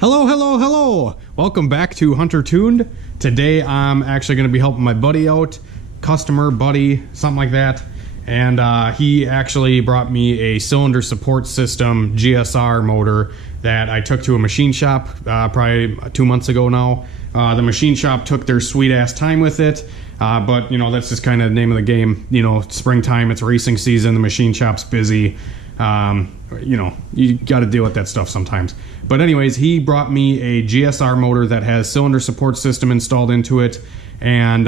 Hello, hello, hello! Welcome back to Hunter Tuned. Today I'm actually going to be helping my buddy out, customer, buddy, something like that. And he actually brought me a cylinder support system GSR motor that I took to a machine shop probably 2 months ago now. The machine shop took their sweet ass time with it, but you know, that's just kind of the name of the game. You know, springtime, it's racing season, the machine shop's busy. You know, you got to deal with that stuff sometimes. But anyways, he brought me a GSR motor that has cylinder support system installed into it, and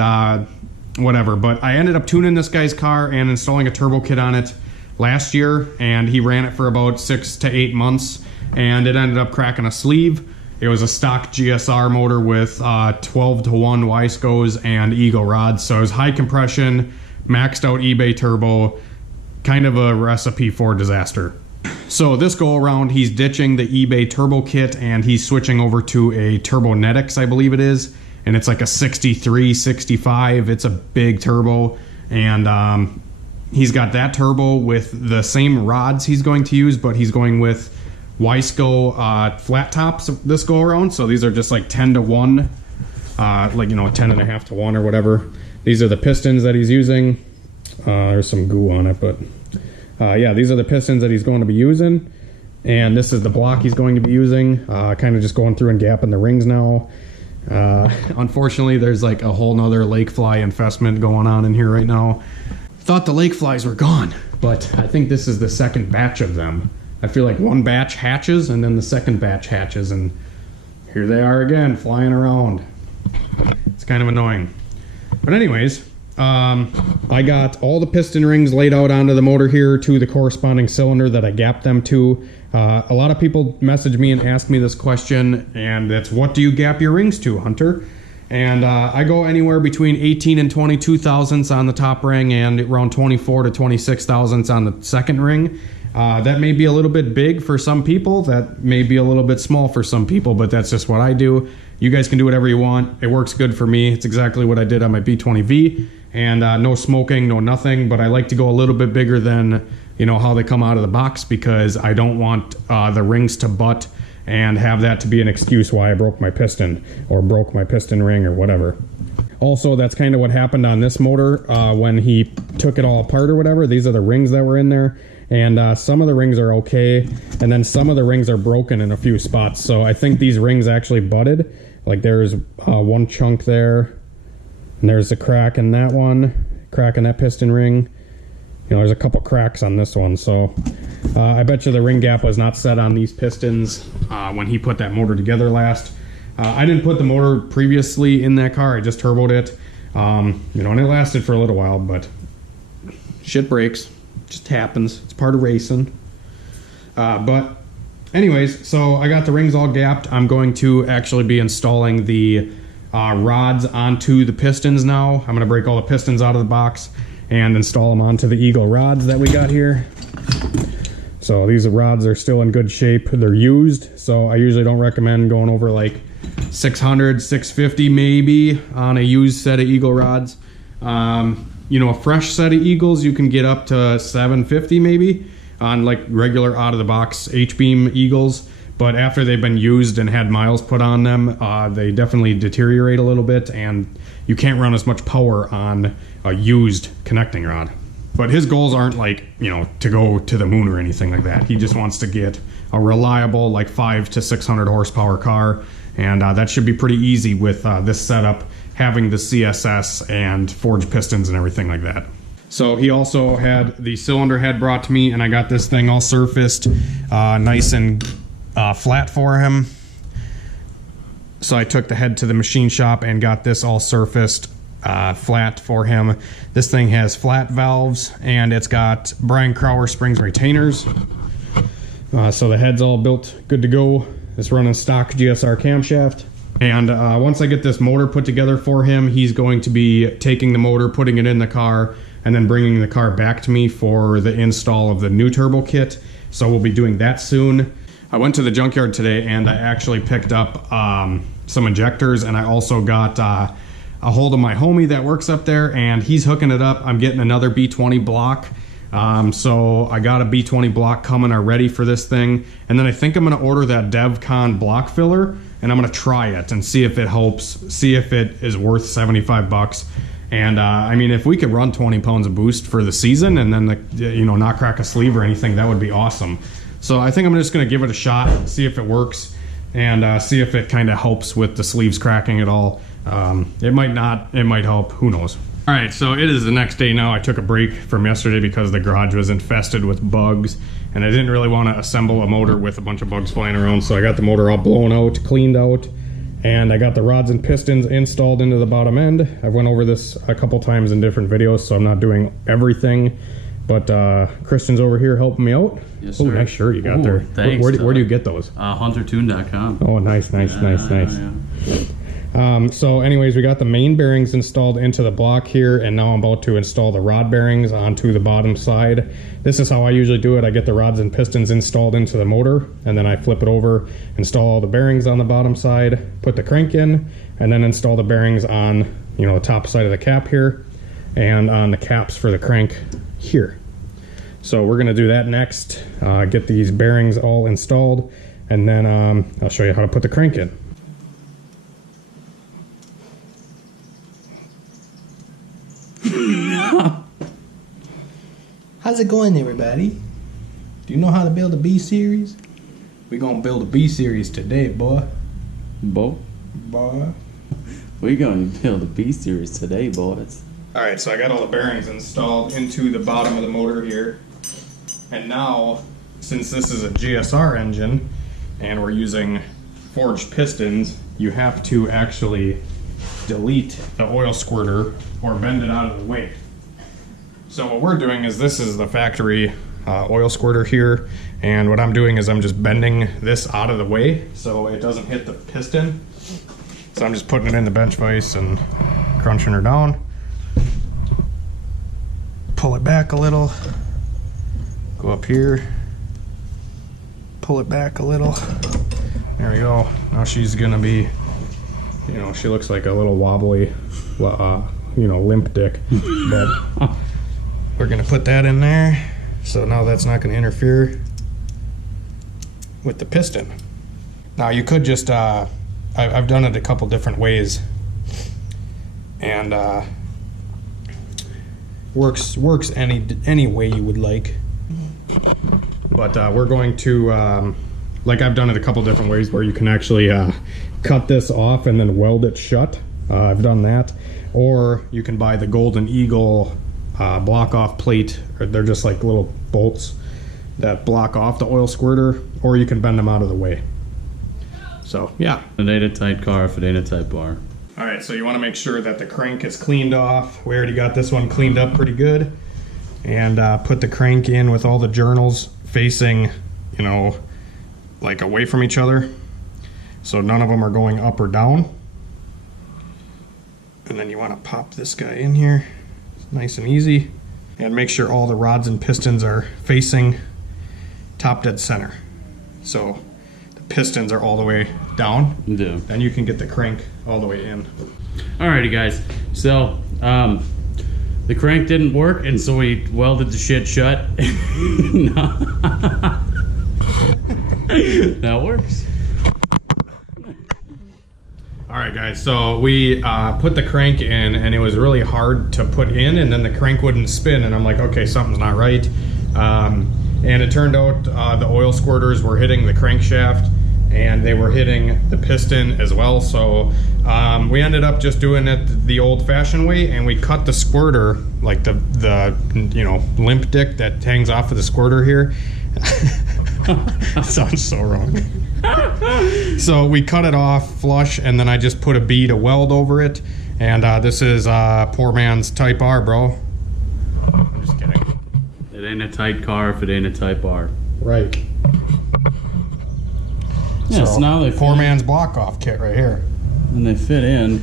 whatever. But I ended up tuning this guy's car and installing a turbo kit on it last year, and he ran it for about 6 to 8 months, and it ended up cracking a sleeve. It was a stock GSR motor with 12 to 1 Y-scos and Eagle rods, so it was high compression, maxed out eBay turbo, kind of a recipe for disaster. So this go around, he's ditching the eBay turbo kit and he's switching over to a Turbonetics, I believe it is, and it's like a 63, 65. It's a big turbo, and he's got that turbo with the same rods he's going to use, but he's going with Y-sco flat tops this go around. So these are just like 10 to 1, like, you know, 10.5 to 1 or whatever. These are the pistons that he's using. There's some goo on it, but yeah, these are the pistons that he's going to be using, and this is the block he's going to be using. Kind of just going through and gapping the rings now. Unfortunately, there's like a whole nother lake fly infestment going on in here right now. Thought the lake flies were gone, but I think this is the second batch of them. I feel like one batch hatches and then the second batch hatches, and here they are again flying around. It's kind of annoying. But anyways, I got all the piston rings laid out onto the motor here to the corresponding cylinder that I gapped them to. A lot of people message me and ask me this question, and that's, what do you gap your rings to, Hunter? And I go anywhere between 18 and 22 thousandths on the top ring and around 24 to 26 thousandths on the second ring. That may be a little bit big for some people, that may be a little bit small for some people, but that's just what I do. You guys can do whatever you want. It works good for me. It's exactly what I did on my B20V, and no smoking, no nothing, but I like to go a little bit bigger than, you know, how they come out of the box, because I don't want the rings to butt and have that to be an excuse why I broke my piston or broke my piston ring or whatever. Also, that's kind of what happened on this motor when he took it all apart or whatever. These are the rings that were in there, and some of the rings are okay, and then some of the rings are broken in a few spots. So I think these rings actually butted. Like there's one chunk there, and there's a crack in that one, crack in that piston ring. You know, there's a couple cracks on this one, so I bet you the ring gap was not set on these pistons when he put that motor together last. I didn't put the motor previously in that car, I just turboed it. You know, and it lasted for a little while, but shit breaks. Just happens. It's part of racing. But anyways, so I got the rings all gapped. I'm going to actually be installing the rods onto the pistons now. I'm going to break all the pistons out of the box and install them onto the Eagle rods that we got here. So these rods are still in good shape. They're used, so I usually don't recommend going over like 600, 650 maybe on a used set of Eagle rods. You know, a fresh set of Eagles, you can get up to 750 maybe on like regular out of the box H-beam Eagles, but after they've been used and had miles put on them, they definitely deteriorate a little bit, and you can't run as much power on a used connecting rod. But his goals aren't like, you know, to go to the moon or anything like that. He just wants to get a reliable like 500 to 600 horsepower car, and that should be pretty easy with this setup, having the CSS and forged pistons and everything like that. So he also had the cylinder head brought to me, and I got this thing all surfaced nice and flat for him. So I took the head to the machine shop and got this all surfaced flat for him. This thing has flat valves, and it's got Brian Crower springs retainers. So the head's all built, good to go. It's running stock GSR camshaft. And once I get this motor put together for him, he's going to be taking the motor, putting it in the car, and then bringing the car back to me for the install of the new turbo kit. So we'll be doing that soon. I went to the junkyard today and I actually picked up some injectors, and I also got a hold of my homie that works up there, and he's hooking it up. I'm getting another B20 block So I got a B20 block coming already for this thing. And then I think I'm going to order that DevCon block filler, and I'm going to try it and see if it helps, see if it is worth 75 bucks. And I mean, if we could run 20 pounds of boost for the season and then, you know, not crack a sleeve or anything, that would be awesome. So I think I'm just going to give it a shot, see if it works, and see if it kind of helps with the sleeves cracking at all. It might not, it might help, who knows. All right, so it is the next day now. I took a break from yesterday because the garage was infested with bugs, and I didn't really want to assemble a motor with a bunch of bugs flying around, so I got the motor all blown out, cleaned out, and I got the rods and pistons installed into the bottom end. I've went over this a couple times in different videos, so I'm not doing everything, but Christian's over here helping me out. Yes, sir. Oh, nice shirt you got there. Thanks. Where do you get those? Huntertune.com. Oh, nice. Yeah. So anyways, we got the main bearings installed into the block here, and now I'm about to install the rod bearings onto the bottom side. This is how I usually do it. I get the rods and pistons installed into the motor, and then I flip it over, install all the bearings on the bottom side, put the crank in, and then install the bearings on, you know, the top side of the cap here, and on the caps for the crank here. So we're gonna do that next, get these bearings all installed, and then I'll show you how to put the crank in. How's it going, everybody? Do you know how to build a B-Series? We're gonna build a B-Series today, boy. Boy, we're gonna build a B-Series today, boys. Alright, so I got all the bearings installed into the bottom of the motor here. And now, since this is a GSR engine, and we're using forged pistons, you have to actually delete the oil squirter or bend it out of the way. So what we're doing is, this is the factory oil squirter here, and what I'm doing is I'm just bending this out of the way so it doesn't hit the piston. So I'm just putting it in the bench vise and crunching her down. Pull it back a little, go up here, pull it back a little. There we go. Now she's gonna be, you know, she looks like a little wobbly, you know, limp dick, but we're gonna put that in there. So now that's not gonna interfere with the piston. Now you could just, I've done it a couple different ways, and works any way you would like. But we're going to, like I've done it a couple different ways where you can actually cut this off and then weld it shut. I've done that. Or you can buy the Golden Eagle block off plate, or they're just like little bolts that block off the oil squirter, or you can bend them out of the way. So yeah. It ain't a tight car if it ain't a tight bar. All right, so you want to make sure that the crank is cleaned off. We already got this one cleaned up pretty good. And put the crank in with all the journals facing, you know, like away from each other. So none of them are going up or down. And then you want to pop this guy in here. It's nice and easy. And make sure all the rods and pistons are facing top dead center. So the pistons are all the way down. Yeah. Then you can get the crank all the way in. Alrighty guys, so the crank didn't work, and so we welded the shit shut. That works. Alright guys, so we put the crank in, and it was really hard to put in, and then the crank wouldn't spin, and I'm like, okay, something's not right. And it turned out the oil squirters were hitting the crankshaft, and they were hitting the piston as well. So we ended up just doing it the old-fashioned way, and we cut the squirter, like the you know, limp dick that hangs off of the squirter here. Sounds so wrong. So we cut it off flush, and then I just put a bead of weld over it, and this is poor man's Type R, bro. I'm just kidding. It ain't a tight car if it ain't a tight bar. Right. Yeah, so now they poor man's block off kit right here. And they fit in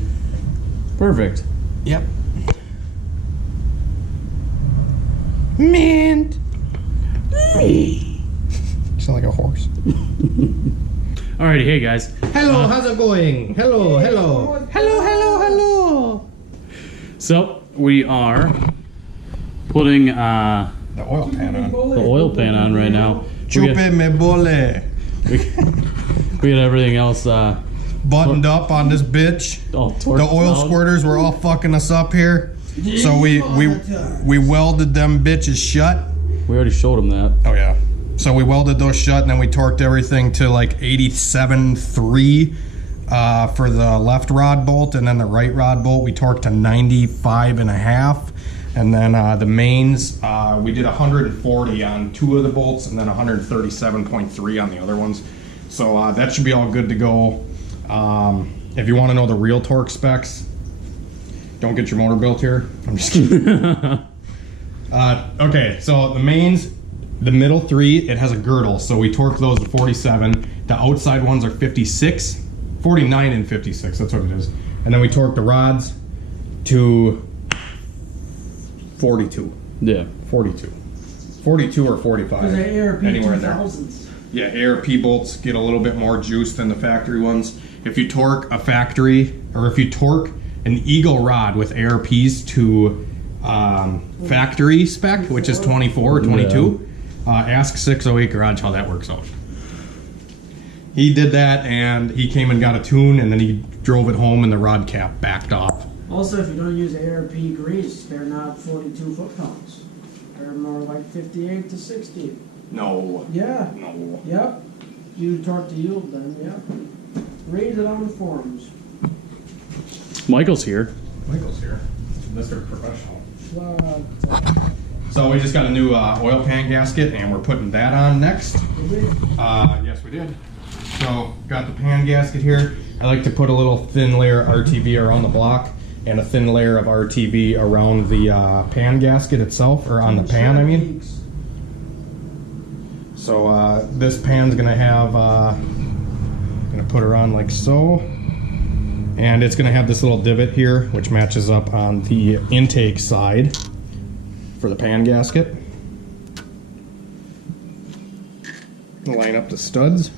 perfect. Yep. Mint. Sound like a horse. Alrighty, hey guys. Hello, how's it going? Hello, hello. Hello, hello, hello. So we are putting the the oil pan on. the oil pan on right now. Chupe me bole. We had everything else Buttoned up on this bitch. all torqued The oil out. squirters were all fucking us up here. So we welded them bitches shut. We already showed them that. Oh yeah. So we welded those shut and then we torqued everything to like 87.3 for the left rod bolt, and then the right rod bolt we torqued to 95.5. And then the mains, we did 140 on 2 of the bolts and then 137.3 on the other ones. So that should be all good to go. If you want to know the real torque specs, don't get your motor built here. I'm just kidding. Okay, so the mains, the middle 3, it has a girdle, so we torque those to 47. The outside ones are 56, 49 and 56, that's what it is. And then we torque the rods to 42. Yeah. 42 or 45. Because the ARP anywhere in there. 2000s. Yeah, ARP bolts get a little bit more juice than the factory ones. If you torque a factory, or if you torque an Eagle rod with ARPs to factory spec, which is 24 or 22, ask 608 Garage how that works out. He did that and he came and got a tune and then he drove it home and the rod cap backed off. Also, if you don't use ARP grease, they're not 42 foot-pounds. They're more like 58 to 60. No. Yeah. No. Yep. You torque the yield then, yep. Read it on the forums. Michael's here. Michael's here. Mr. Professional. But, So we just got a new oil pan gasket and we're putting that on next. did we? Yes, we did. So got the pan gasket here. I like to put a little thin layer RTV around the block and a thin layer of RTV around the pan gasket itself, or on the pan, I mean. So this pan's gonna have, gonna put her on like so. And it's gonna have this little divot here, which matches up on the intake side for the pan gasket. Line up the studs.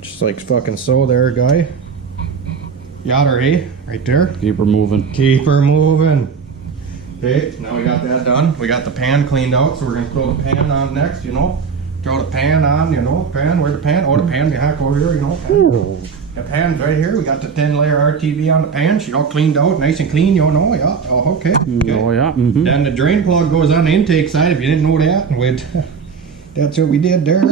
Just like fucking so there, guy. Yadder, eh? Right there. Keep her moving. Keep her moving. Okay, now we got that done. We got the pan cleaned out, so we're gonna throw the pan on next, you know. Throw the pan on, you know. Pan, where's the pan? Oh, the pan behind over here, you know. Pan. The pan's right here. We got the 10 layer RTV on the pan. She's all cleaned out, nice and clean, you know. Yeah, oh, okay. Okay. Oh, yeah. Mm-hmm. Then the drain plug goes on the intake side, if you didn't know that. And that's what we did there.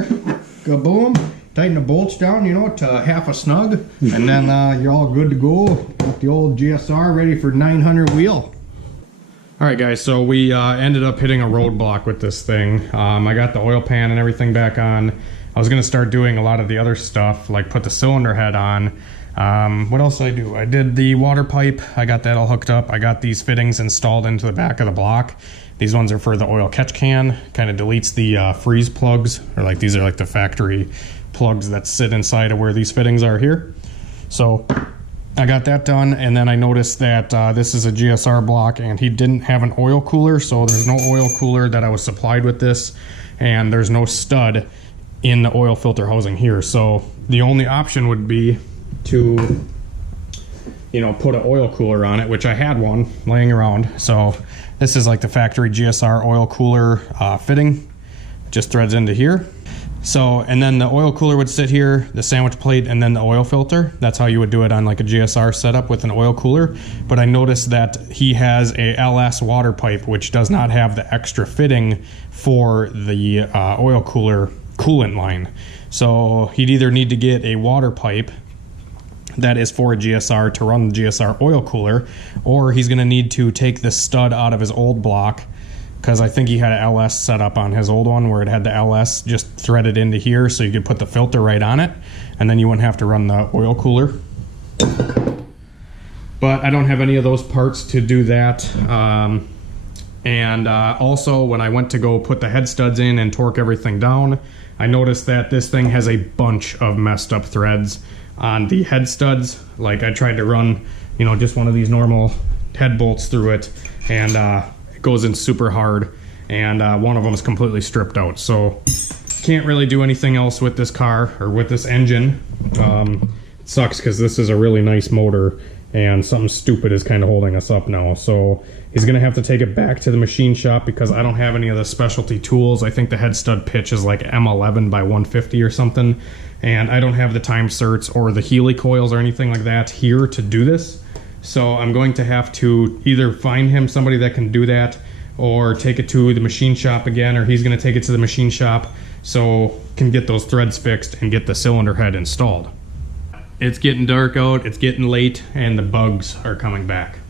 Kaboom. Tighten the bolts down, you know, to half a snug. And then you're all good to go. Got the old GSR ready for 900 wheel. Alright guys, so we ended up hitting a roadblock with this thing. I got the oil pan and everything back on. I was going to start doing a lot of the other stuff, like put the cylinder head on. What else did I do? I did the water pipe. I got that all hooked up. I got these fittings installed into the back of the block. These ones are for the oil catch can. Kind of deletes the freeze plugs, or like these are like the factory plugs that sit inside of where these fittings are here. So I got that done, and then I noticed that this is a GSR block and he didn't have an oil cooler, so there's no oil cooler that I was supplied with this, and there's no stud in the oil filter housing here. So the only option would be to, you know, put an oil cooler on it, which I had one laying around. So this is like the factory GSR oil cooler fitting, just threads into here. So, and then the oil cooler would sit here, the sandwich plate, and then the oil filter. That's how you would do it on like a GSR setup with an oil cooler. But I noticed that he has a LS water pipe, which does not have the extra fitting for the oil cooler coolant line. So he'd either need to get a water pipe that is for a GSR to run the GSR oil cooler, or he's going to need to take the stud out of his old block, because I think he had an LS set up on his old one where it had the LS just threaded into here, so you could put the filter right on it, and then you wouldn't have to run the oil cooler. But I don't have any of those parts to do that. Also, when I went to go put the head studs in and torque everything down, I noticed that this thing has a bunch of messed up threads on the head studs. Like I tried to run, you know, just one of these normal head bolts through it, and it goes in super hard, and one of them is completely stripped out. So can't really do anything else with this car or with this engine. It sucks because this is a really nice motor, and something stupid is kind of holding us up now. So he's He's gonna have to take it back to the machine shop because I don't have any of the specialty tools. I think the head stud pitch is like M11 by 150 or something, and I don't have the time certs or the Healy coils or anything like that here to do this. So I'm going to have to either find him somebody that can do that, or take it to the machine shop again, or he's gonna take it to the machine shop so can get those threads fixed and get the cylinder head installed. It's getting dark out, it's getting late, and the bugs are coming back.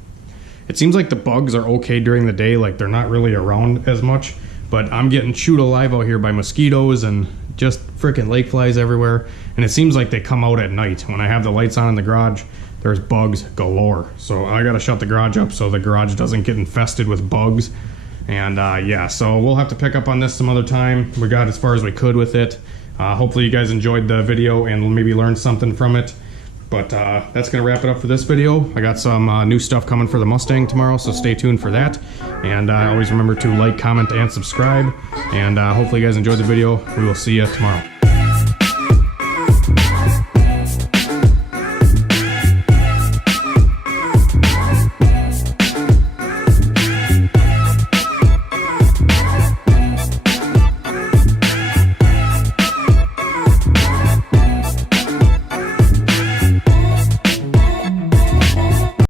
It seems like the bugs are okay during the day, like they're not really around as much, but I'm getting chewed alive out here by mosquitoes and just freaking lake flies everywhere, and it seems like they come out at night. When I have the lights on in the garage, there's bugs galore. So I gotta shut the garage up so the garage doesn't get infested with bugs. And yeah, so we'll have to pick up on this some other time. We got as far as we could with it. Hopefully you guys enjoyed the video and maybe learned something from it. But that's going to wrap it up for this video. I got some new stuff coming for the Mustang tomorrow, so stay tuned for that. And always remember to like, comment, and subscribe. And hopefully you guys enjoyed the video. We will see you tomorrow.